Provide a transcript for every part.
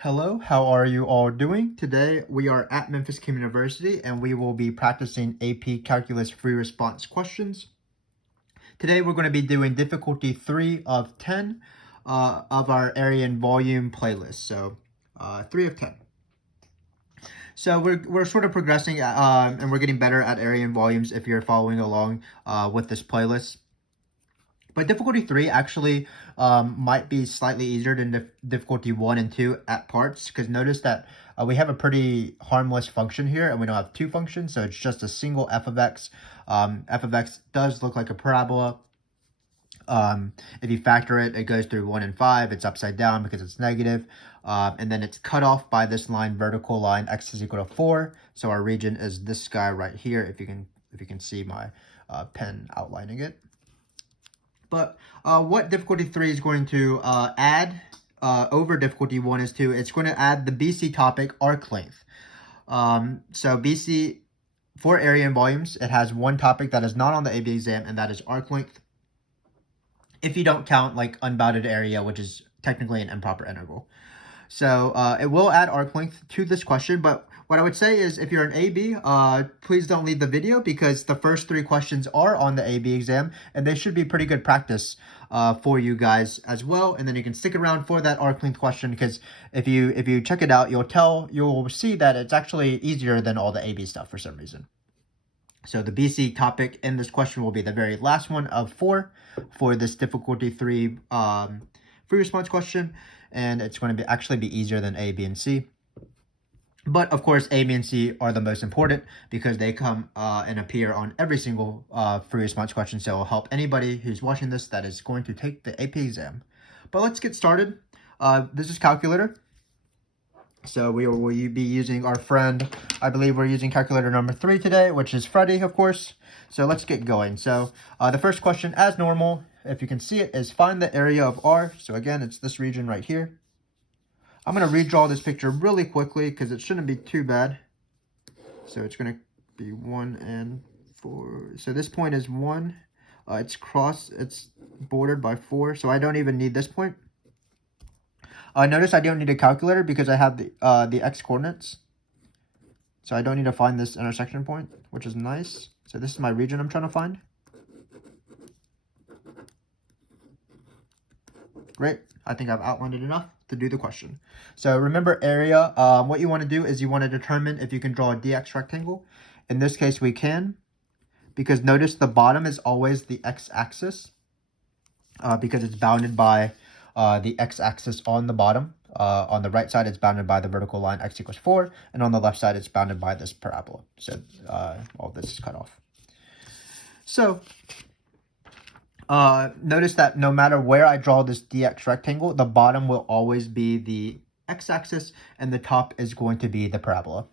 Hello, how are you all doing? Today we are at Memphis Communiversity and we will be practicing AP Calculus free response questions. Today we're going to be doing difficulty 3 of 10 of our Area and Volume playlist. So 3 of 10. So we're sort of progressing and we're getting better at Area and Volumes if you're following along with this playlist. But difficulty 3 actually might be slightly easier than difficulty 1 and 2 at parts, because notice that we have a pretty harmless function here and we don't have two functions, so it's just a single f of x. F of x does look like a parabola. If you factor it, it goes through 1 and 5. It's upside down because it's negative. And then it's cut off by this line, vertical line, x is equal to 4. So our region is this guy right here, if you can see my pen outlining it. But what difficulty 3 is going to add over difficulty 1 is it's going to add the BC topic, arc length. So BC, for area and volumes, it has one topic that is not on the AB exam, and that is arc length. If you don't count like unbounded area, which is technically an improper integral. So it will add arc length to this question, but what I would say is if you're an AB, please don't leave the video, because the first 3 questions are on the AB exam and they should be pretty good practice for you guys as well. And then you can stick around for that arc length question, because if you check it out, you'll see that it's actually easier than all the AB stuff for some reason. So the BC topic in this question will be the very last one of 4 for this difficulty 3 free response question, and it's going to actually be easier than A, B, and C. But of course, A, B, and C are the most important because they come and appear on every single free response question. So it'll help anybody who's watching this that is going to take the AP exam. But let's get started. This is calculator. So we will be using our friend, I believe we're using calculator number 3 today, which is Freddie, of course. So let's get going. So the first question, as normal, if you can see it, is find the area of R. So again, it's this region right here. I'm going to redraw this picture really quickly because it shouldn't be too bad. So it's going to be 1 and 4. So this point is 1. It's bordered by 4. So I don't even need this point. Notice I don't need a calculator because I have the x coordinates. So I don't need to find this intersection point, which is nice. So this is my region I'm trying to find. Great. I think I've outlined it enough to do the question. So remember area, what you want to do is you want to determine if you can draw a dx rectangle. In this case, we can, because notice the bottom is always the x-axis because it's bounded by the x-axis on the bottom. On the right side, it's bounded by the vertical line x equals 4, and on the left side, it's bounded by this parabola. So all this is cut off. So notice that no matter where I draw this dx rectangle, the bottom will always be the x-axis and the top is going to be the parabola.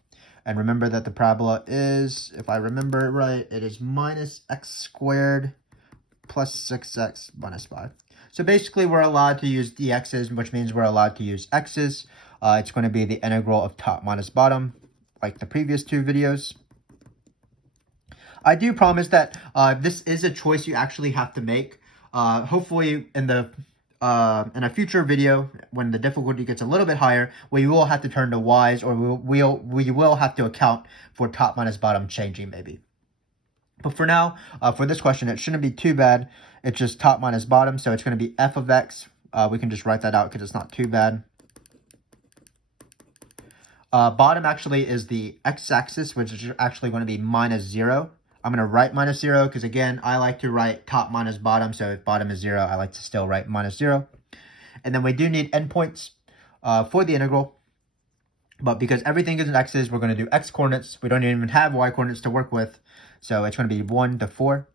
And remember that the parabola is, if I remember right, it is minus x squared plus 6x minus 5. So basically we're allowed to use dx's, which means we're allowed to use x's. It's going to be the integral of top minus bottom, like the previous 2 videos. I do promise that this is a choice you actually have to make. Hopefully in a future video, when the difficulty gets a little bit higher, we will have to turn to y's, or we will have to account for top minus bottom changing maybe. But for now, for this question, it shouldn't be too bad. It's just top minus bottom, so it's going to be f of x. We can just write that out because it's not too bad. Bottom actually is the x-axis, which is actually going to be minus 0. I'm going to write minus 0 because, again, I like to write top minus bottom. So if bottom is 0, I like to still write minus 0. And then we do need endpoints for the integral. But because everything is in x's, we're going to do x coordinates. We don't even have y coordinates to work with. So it's going to be 1 to 4.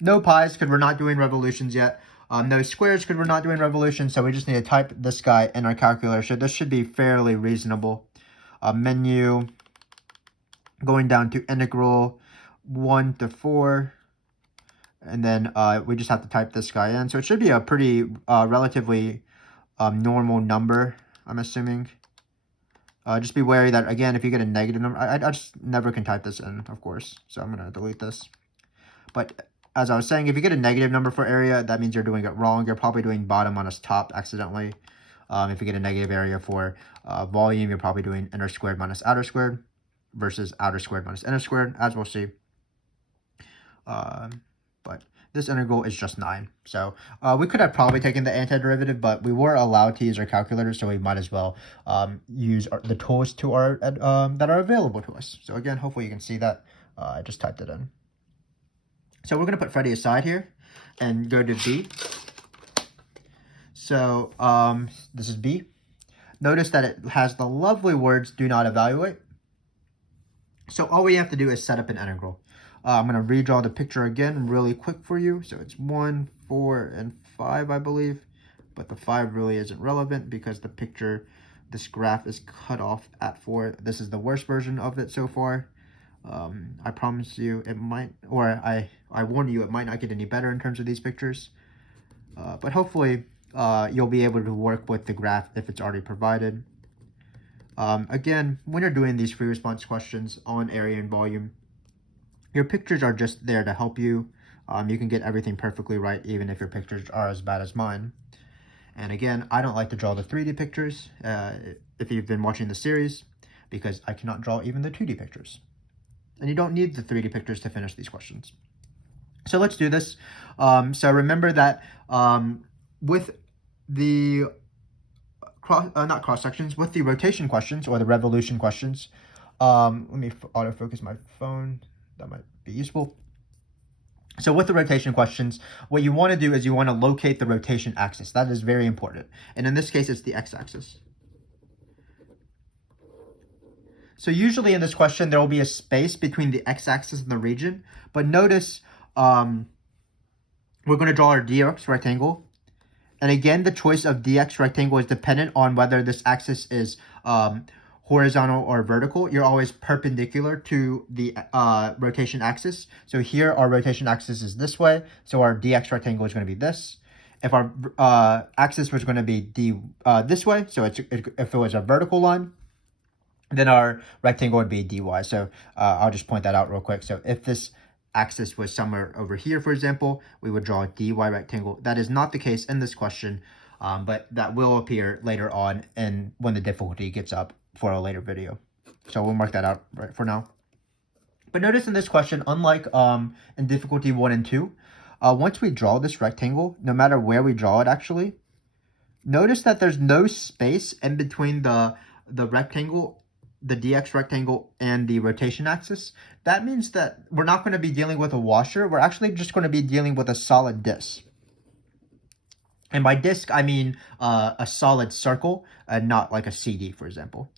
No pi's because we're not doing revolutions yet. No squares because we're not doing revolutions. So we just need to type this guy in our calculator. So this should be fairly reasonable. Menu, going down to integral 1 to 4. And then we just have to type this guy in. So it should be a pretty relatively normal number, I'm assuming. Just be wary that, again, if you get a negative number, I just never can type this in, of course. So I'm going to delete this. But as I was saying, if you get a negative number for area, that means you're doing it wrong. You're probably doing bottom minus top accidentally. If you get a negative area for volume, you're probably doing inner squared minus outer squared versus outer squared minus inner squared, as we'll see. But this integral is just 9. So we could have probably taken the antiderivative, but we were allowed to use our calculator, so we might as well use the tools to our that are available to us. So again, hopefully you can see that. I just typed it in. So we're going to put Freddie aside here and go to B. So this is B. Notice that it has the lovely words, do not evaluate. So all we have to do is set up an integral. I'm going to redraw the picture again really quick for you. So it's 1, 4, and 5, I believe. But the 5 really isn't relevant because the picture, this graph is cut off at 4. This is the worst version of it so far. I promise you it might, or I warn you, it might not get any better in terms of these pictures. But hopefully you'll be able to work with the graph if it's already provided. Again, when you're doing these free response questions on area and volume, your pictures are just there to help you. You can get everything perfectly right, even if your pictures are as bad as mine. And again, I don't like to draw the 3D pictures if you've been watching the series, because I cannot draw even the 2D pictures. And you don't need the 3D pictures to finish these questions. So let's do this. So remember that with the not cross sections, with the rotation questions or the revolution questions, let me autofocus my phone. That might be useful. So with the rotation questions, what you want to do is you want to locate the rotation axis. That is very important. And in this case, it's the x-axis. So usually in this question, there will be a space between the x-axis and the region. But notice we're going to draw our dx rectangle. And again, the choice of dx rectangle is dependent on whether this axis is horizontal or vertical. You're always perpendicular to the rotation axis. So here our rotation axis is this way. So our dx rectangle is going to be this. If our axis was going to be this way, so if it was a vertical line, then our rectangle would be dy. So I'll just point that out real quick. So if this axis was somewhere over here, for example, we would draw a dy rectangle. That is not the case in this question, but that will appear later on and when the difficulty gets up for a later video. So we'll mark that out right for now. But notice in this question, unlike in difficulty 1 and 2, once we draw this rectangle, no matter where we draw it actually, notice that there's no space in between the rectangle, the dx rectangle, and the rotation axis. That means that we're not going to be dealing with a washer. We're actually just going to be dealing with a solid disc. And by disc, I mean a solid circle, not like a CD, for example.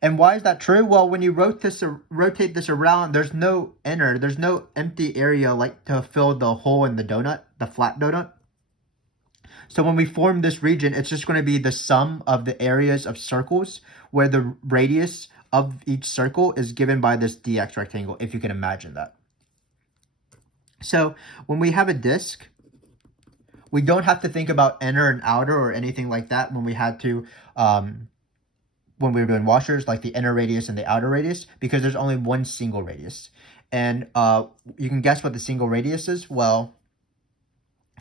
And why is that true? Well, when you rotate this around, there's no empty area like to fill the hole in the donut, the flat donut. So when we form this region, it's just going to be the sum of the areas of circles where the radius of each circle is given by this dx rectangle, if you can imagine that. So when we have a disk, we don't have to think about inner and outer or anything like that when we had to, when we were doing washers, like the inner radius and the outer radius, because there's only one single radius. And you can guess what the single radius is. Well,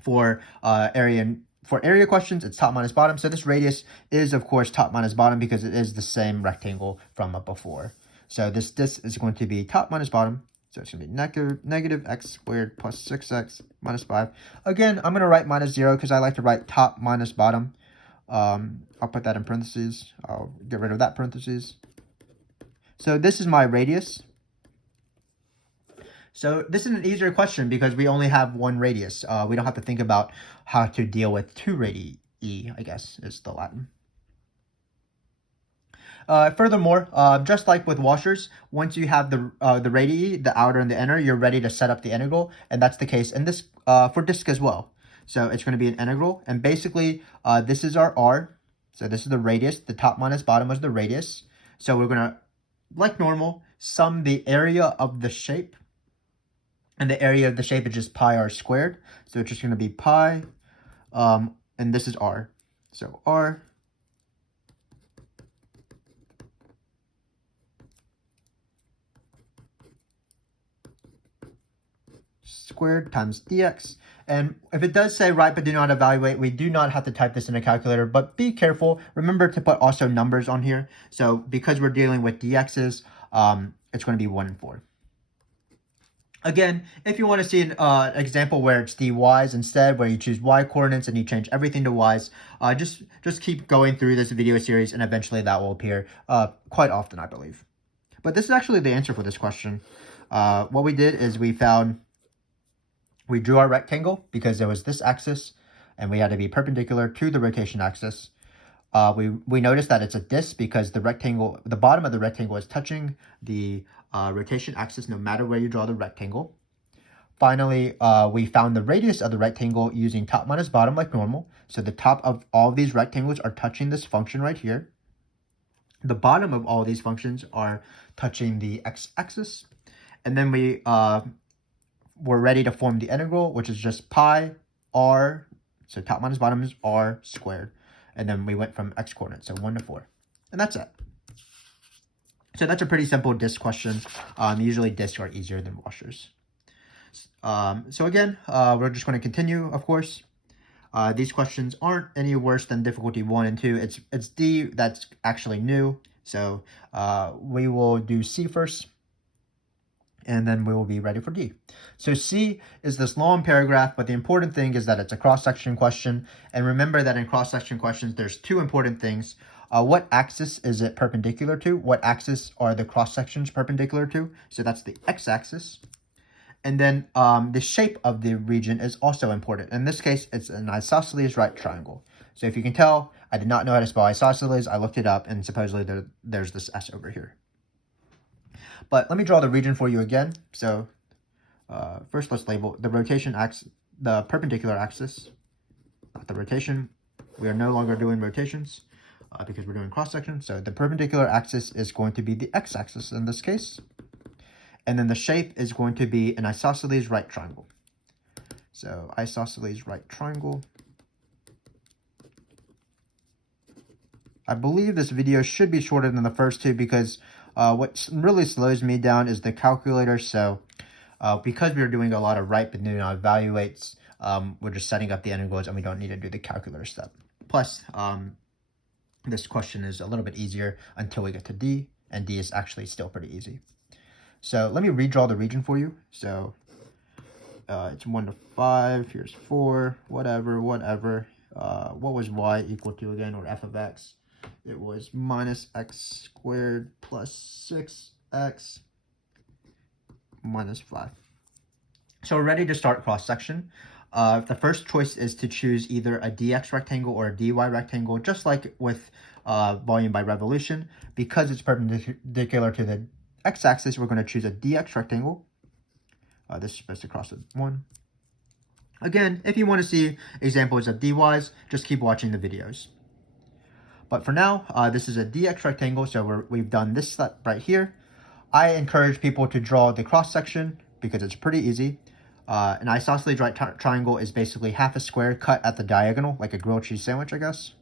for area questions, it's top minus bottom. So this radius is, of course, top minus bottom because it is the same rectangle from up before. So this is going to be top minus bottom. So it's going to be negative x squared plus 6x minus 5. Again, I'm going to write minus 0 because I like to write top minus bottom. I'll put that in parentheses. I'll get rid of that parentheses. So this is my radius. So this is an easier question because we only have one radius. We don't have to think about how to deal with 2 radii, I guess is the Latin. Furthermore, just like with washers, once you have the radii, the outer and the inner, you're ready to set up the integral, and that's the case in this for disk as well. So it's going to be an integral, and basically this is our r. So this is the radius. The top minus bottom is the radius. So we're going to, like normal, sum the area of the shape. And the area of the shape is just pi r squared. So it's just going to be pi, and this is r. So r squared times dx. And if it does say write but do not evaluate, we do not have to type this in a calculator, but be careful. Remember to put also numbers on here. So because we're dealing with dx's, it's going to be 1 and 4. Again, if you want to see an example where it's dy's instead, where you choose y coordinates and you change everything to y's, just keep going through this video series and eventually that will appear quite often, I believe. But this is actually the answer for this question. What we did is we drew our rectangle because there was this axis and we had to be perpendicular to the rotation axis. We noticed that it's a disk because the bottom of the rectangle is touching the rotation axis no matter where you draw the rectangle. Finally, we found the radius of the rectangle using top minus bottom like normal. So the top of all of these rectangles are touching this function right here. The bottom of all of these functions are touching the x-axis. And then we were ready to form the integral, which is just pi r, so top minus bottom is r squared. And then we went from x coordinates, so 1 to 4. And that's it. So that's a pretty simple disk question. Usually disks are easier than washers. So again, we're just going to continue, of course. These questions aren't any worse than difficulty 1 and 2. It's D that's actually new. So we will do C first, and then we will be ready for D. So C is this long paragraph, but the important thing is that it's a cross-section question. And remember that in cross-section questions, there's two important things. What axis is it perpendicular to? What axis are the cross-sections perpendicular to? So that's the x-axis. And then the shape of the region is also important. In this case, it's an isosceles right triangle. So if you can tell, I did not know how to spell isosceles. I looked it up, and supposedly there's this S over here. But let me draw the region for you again. So first let's label the rotation axis, the perpendicular axis, not the rotation. We are no longer doing rotations because we're doing cross-section. So the perpendicular axis is going to be the x-axis in this case. And then the shape is going to be an isosceles right triangle. So isosceles right triangle. I believe this video should be shorter than the first two because what really slows me down is the calculator. So because we're doing a lot of write but do not evaluates, we're just setting up the integrals and we don't need to do the calculator step. Plus, this question is a little bit easier until we get to D, and D is actually still pretty easy. So let me redraw the region for you. So it's 1 to 5, here's 4, whatever. What was y equal to again, or f of x? It was minus x squared plus 6x minus 5. So we're ready to start cross-section. The first choice is to choose either a dx rectangle or a dy rectangle, just like with volume by revolution. Because it's perpendicular to the x-axis, we're going to choose a dx rectangle. This is supposed to cross with 1. Again, if you want to see examples of dy's, just keep watching the videos. But for now, this is a dx rectangle, so we've done this step right here. I encourage people to draw the cross-section because it's pretty easy. An isosceles right triangle is basically half a square cut at the diagonal, like a grilled cheese sandwich, I guess.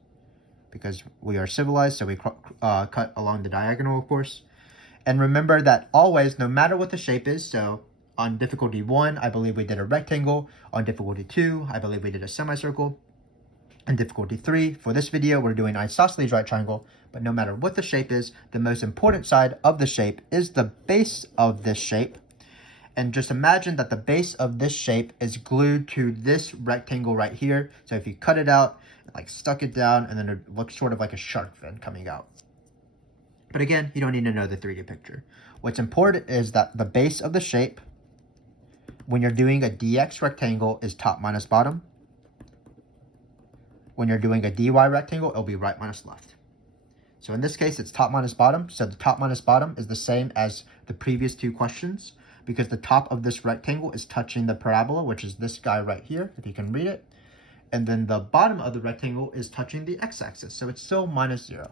Because we are civilized, so we cut along the diagonal, of course. And remember that always, no matter what the shape is, so on difficulty 1, I believe we did a rectangle. On difficulty 2, I believe we did a semicircle. In difficulty 3, for this video, we're doing isosceles right triangle. But no matter what the shape is, the most important side of the shape is the base of this shape. And just imagine that the base of this shape is glued to this rectangle right here. So if you cut it out, like stuck it down, and then it looks sort of like a shark fin coming out. But again, you don't need to know the 3D picture. What's important is that the base of the shape, when you're doing a dx rectangle, is top minus bottom. When you're doing a dy rectangle, it'll be right minus left. So in this case, it's top minus bottom. So the top minus bottom is the same as the previous two questions because the top of this rectangle is touching the parabola, which is this guy right here, if you can read it. And then the bottom of the rectangle is touching the x-axis. So it's still minus 0.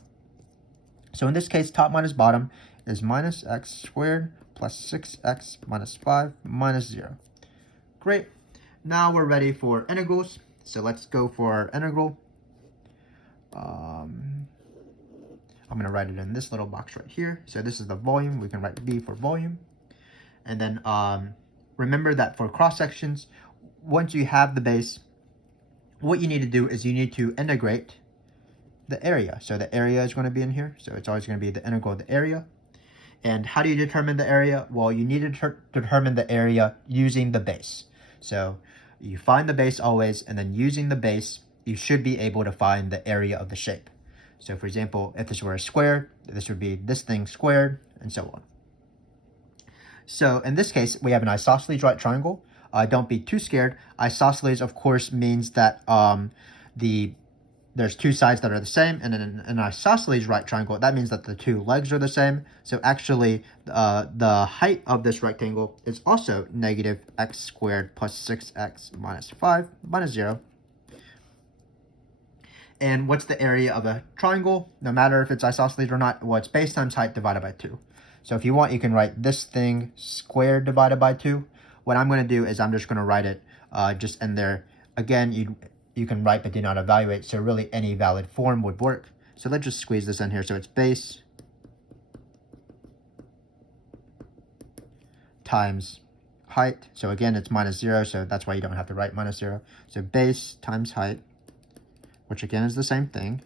So in this case, top minus bottom is minus x squared plus 6x minus 5 minus 0. Great. Now we're ready for integrals. So let's go for our integral. I'm going to write it in this little box right here. So this is the volume. We can write V for volume. And then remember that for cross sections, once you have the base, what you need to do is you need to integrate the area. So the area is going to be in here. So it's always going to be the integral of the area. And how do you determine the area? Well, you need to determine the area using the base. So you find the base always, and then using the base, you should be able to find the area of the shape. So for example, if this were a square, this would be this thing squared, and so on. So in this case, we have an isosceles right triangle. Don't be too scared. Isosceles, of course, means that there's two sides that are the same, and in an isosceles right triangle, that means that the two legs are the same. So actually, the height of this rectangle is also negative x squared plus 6x minus 5 minus 0. And what's the area of a triangle? No matter if it's isosceles or not, well, it's base times height divided by 2. So if you want, you can write this thing squared divided by 2. What I'm going to do is I'm just going to write it just in there. Again, you can write but do not evaluate, so really any valid form would work. So let's just squeeze this in here. So it's base times height. So again, it's minus 0, so that's why you don't have to write minus 0. So base times height, which again is the same thing.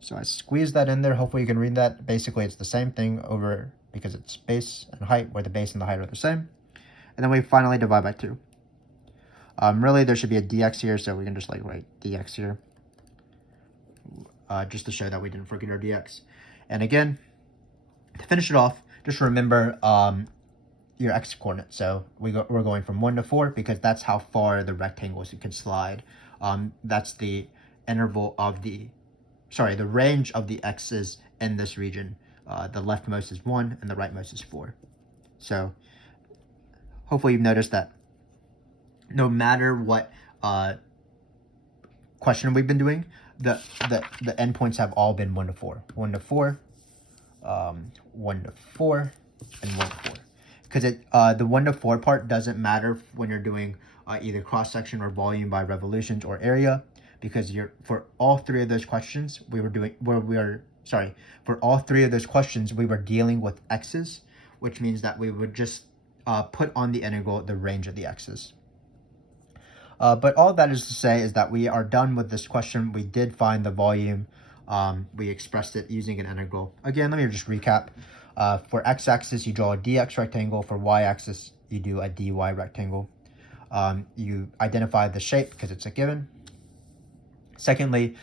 So I squeeze that in there. Hopefully you can read that. Basically, it's the same thing over because it's base and height, where the base and the height are the same. And then we finally divide by 2. Really, there should be a dx here, so we can just like write dx here. Just to show that we didn't forget our dx. And again, to finish it off, just remember your x coordinate. So we're going from 1 to 4 because that's how far the rectangles can slide. That's the interval of the range of the x's in this region. The leftmost is 1 and the rightmost is 4. So hopefully you've noticed that no matter what question we've been doing, the endpoints have all been 1 to 4. 1 to 4, 1 to 4, and 1 to 4. Because the 1 to 4 part doesn't matter when you're doing either cross-section or volume by revolutions or area, because for all three of those questions we were dealing with x's, which means that we would just put on the integral the range of the x's. But all that is to say is that we are done with this question. We did find the volume. We expressed it using an integral. Again, let me just recap. For x-axis, you draw a dx rectangle. For y-axis, you do a dy rectangle. You identify the shape because it's a given. Secondly,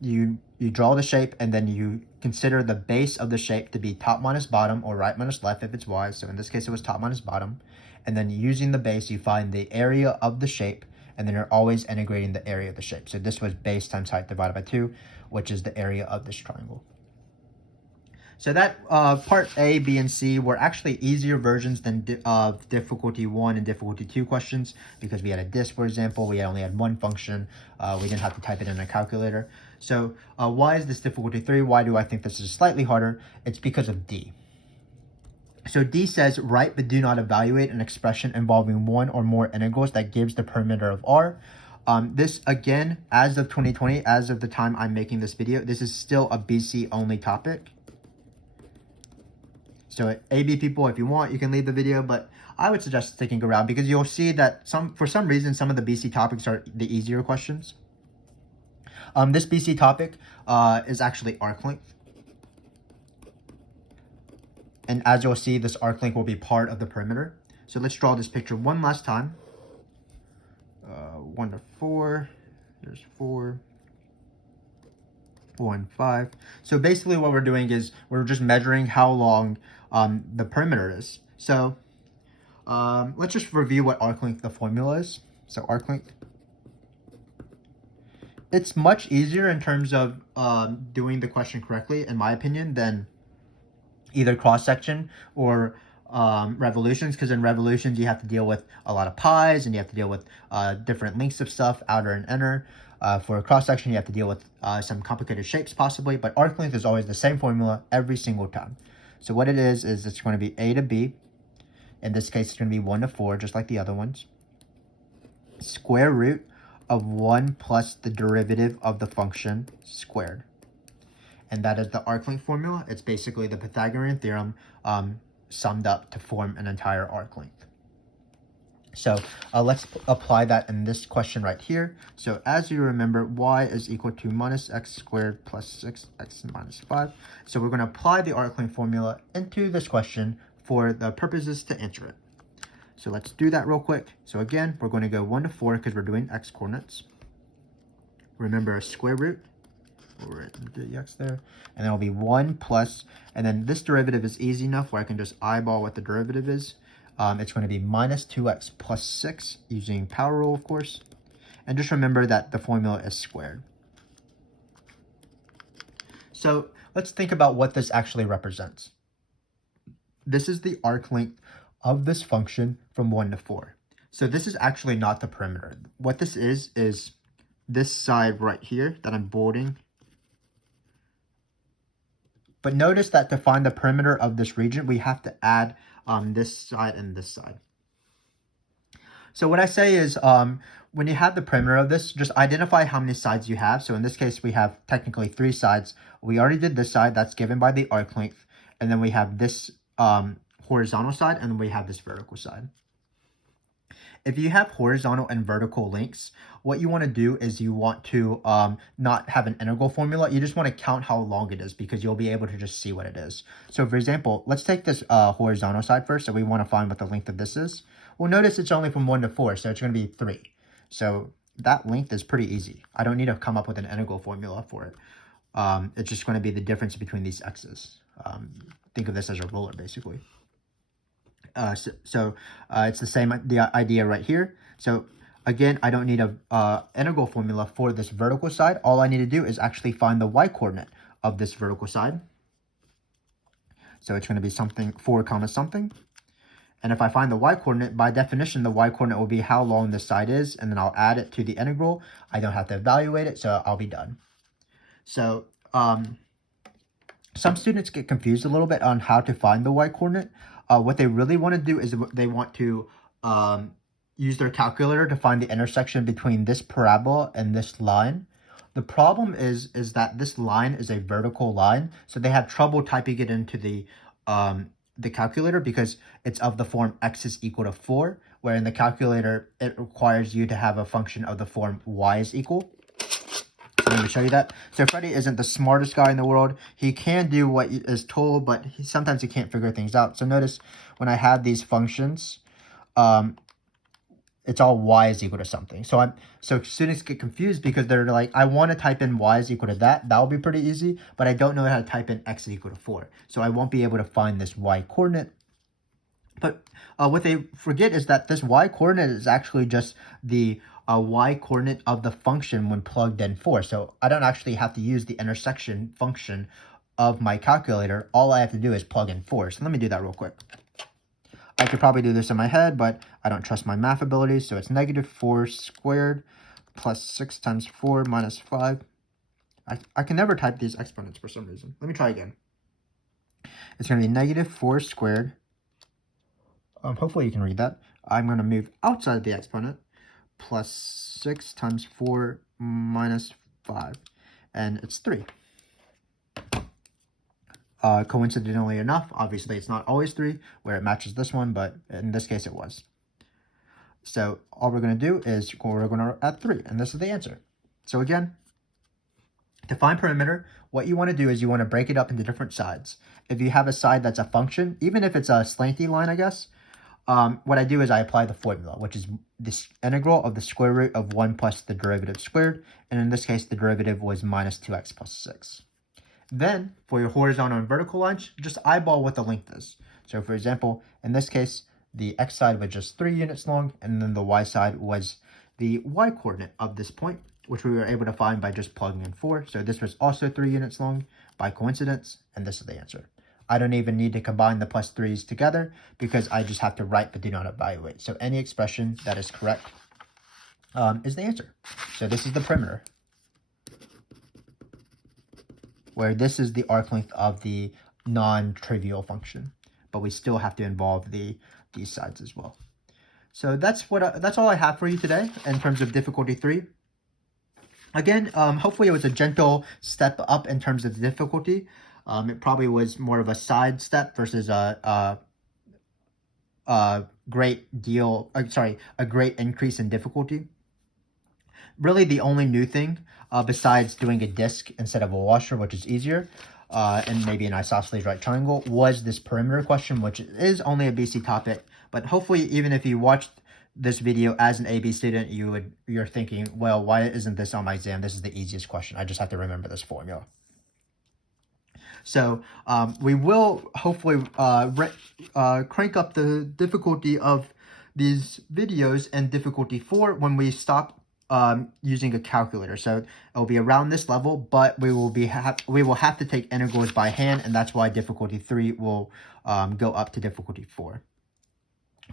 you draw the shape, and then you consider the base of the shape to be top minus bottom or right minus left if it's y. So in this case, it was top minus bottom. And then using the base, you find the area of the shape, and then you're always integrating the area of the shape. So this was base times height divided by 2, which is the area of this triangle. So that part A, B, and C were actually easier versions than of difficulty 1 and difficulty 2 questions, because we had a disk, for example. We only had one function. We didn't have to type it in a calculator. So why is this difficulty 3? Why do I think this is slightly harder? It's because of D. So D says, write but do not evaluate an expression involving one or more integrals that gives the perimeter of R. This, again, as of 2020, as of the time I'm making this video, this is still a BC only topic. So AB people, if you want, you can leave the video, but I would suggest sticking around because you'll see that for some reason, some of the BC topics are the easier questions. This BC topic is actually arc length. And as you'll see, this arc length will be part of the perimeter. So let's draw this picture one last time. 1 to 4, there's 4, 4 and 5. So basically what we're doing is we're just measuring how long the perimeter is. So let's just review what arc length the formula is. So arc length, it's much easier in terms of doing the question correctly, in my opinion, than either cross-section or revolutions, because in revolutions you have to deal with a lot of pies and you have to deal with different lengths of stuff, outer and inner. For a cross-section you have to deal with some complicated shapes possibly, but arc length is always the same formula every single time. So what it is it's going to be A to B. In this case it's going to be 1 to 4, just like the other ones. Square root of 1 plus the derivative of the function squared. And that is the arc length formula. It's basically the Pythagorean theorem. summed up to form an entire arc length. So let's apply that in this question right here. So as you remember, y is equal to minus x squared plus 6x minus 5. So we're going to apply the arc length formula into this question for the purposes to answer it. So let's do that real quick. So again, we're going to go 1 to 4 because we're doing x coordinates. Remember a square root. We'll write the x there. And then it'll be 1 plus, and then this derivative is easy enough where I can just eyeball what the derivative is. It's going to be minus 2x plus 6 using power rule, of course. And just remember that the formula is squared. So let's think about what this actually represents. This is the arc length of this function from 1 to 4. So this is actually not the perimeter. What this is this side right here that I'm bolding. But notice that to find the perimeter of this region, we have to add this side and this side. So what I say is when you have the perimeter of this, just identify how many sides you have. So in this case, we have technically 3 sides. We already did this side. That's given by the arc length. And then we have this horizontal side, and then we have this vertical side. If you have horizontal and vertical lengths, what you want to do is you want to not have an integral formula. You just want to count how long it is because you'll be able to just see what it is. So for example, let's take this horizontal side first. So we want to find what the length of this is. Well, notice it's only from 1 to 4, so it's going to be 3. So that length is pretty easy. I don't need to come up with an integral formula for it. It's just going to be the difference between these x's. Think of this as a ruler, basically. It's the same idea right here. So again, I don't need a integral formula for this vertical side. All I need to do is actually find the y-coordinate of this vertical side. So it's going to be something 4 comma something. And if I find the y-coordinate, by definition, the y-coordinate will be how long this side is, and then I'll add it to the integral. I don't have to evaluate it, so I'll be done. So some students get confused a little bit on how to find the y-coordinate. What they really want to do is they want to use their calculator to find the intersection between this parabola and this line. The problem is that this line is a vertical line, so they have trouble typing it into the calculator because it's of the form x is equal to 4, where in the calculator, it requires you to have a function of the form y is equal. So let me show you that. So Freddie isn't the smartest guy in the world. He can do what is told, but sometimes he can't figure things out. So notice when I have these functions, it's all y is equal to something. So students get confused because they're like, I want to type in y is equal to that. That will be pretty easy, but I don't know how to type in x is equal to 4. So I won't be able to find this y coordinate. But what they forget is that this y coordinate is actually just the y coordinate of the function when plugged in 4. So I don't actually have to use the intersection function of my calculator. All I have to do is plug in 4. So let me do that real quick. I could probably do this in my head, but I don't trust my math abilities. So it's negative 4 squared plus 6 times 4 minus 5. I can never type these exponents for some reason. Let me try again. It's going to be negative 4 squared. Hopefully you can read that. I'm going to move outside the exponent. Plus 6 times 4 minus 5. And it's 3. Coincidentally enough, obviously it's not always 3 where it matches this one, but in this case it was. So all we're going to do is we're going to add 3, and this is the answer. So again, to find perimeter, what you want to do is you want to break it up into different sides. If you have a side that's a function, even if it's a slanty line, I guess, what I do is I apply the formula, which is this integral of the square root of 1 plus the derivative squared. And in this case, the derivative was minus 2x plus 6. Then, for your horizontal and vertical lines, just eyeball what the length is. So, for example, in this case, the x side was just 3 units long, and then the y side was the y-coordinate of this point, which we were able to find by just plugging in 4. So this was also 3 units long by coincidence, and this is the answer. I don't even need to combine the plus 3's together because I just have to write but do not evaluate. So any expression that is correct is the answer. So this is the perimeter, where this is the arc length of the non-trivial function, but we still have to involve these sides as well. So that's all I have for you today in terms of difficulty 3. Again, hopefully it was a gentle step up in terms of the difficulty. It probably was more of a side step versus a a great increase in difficulty. Really, the only new thing, besides doing a disk instead of a washer, which is easier, and maybe an isosceles right triangle, was this perimeter question, which is only a BC topic. But hopefully, even if you watched this video as an AB student, you're thinking, well, why isn't this on my exam? This is the easiest question. I just have to remember this formula. So we will hopefully crank up the difficulty of these videos and difficulty 4 when we stop using a calculator. So it'll be around this level, but we will have to take integrals by hand, and that's why difficulty 3 will go up to difficulty 4.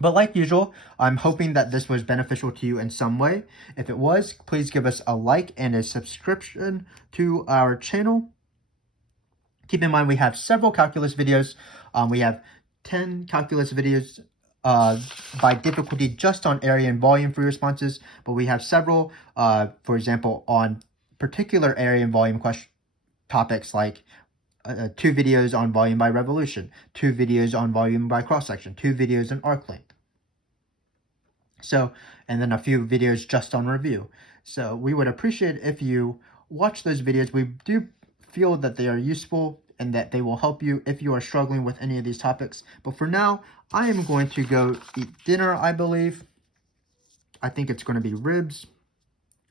But like usual, I'm hoping that this was beneficial to you in some way. If it was, please give us a like and a subscription to our channel. Keep in mind we have several calculus videos. We have 10 calculus videos by difficulty just on area and volume free responses, but we have several, for example, on particular area and volume topics like 2 videos on volume by revolution, 2 videos on volume by cross-section, 2 videos on arc length. So, and then a few videos just on review. So we would appreciate if you watch those videos. We do feel that they are useful and that they will help you if you are struggling with any of these topics. But for now, I am going to go eat dinner, I believe. I think it's going to be ribs,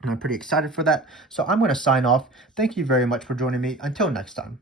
and I'm pretty excited for that. So I'm going to sign off. Thank you very much for joining me. Until next time.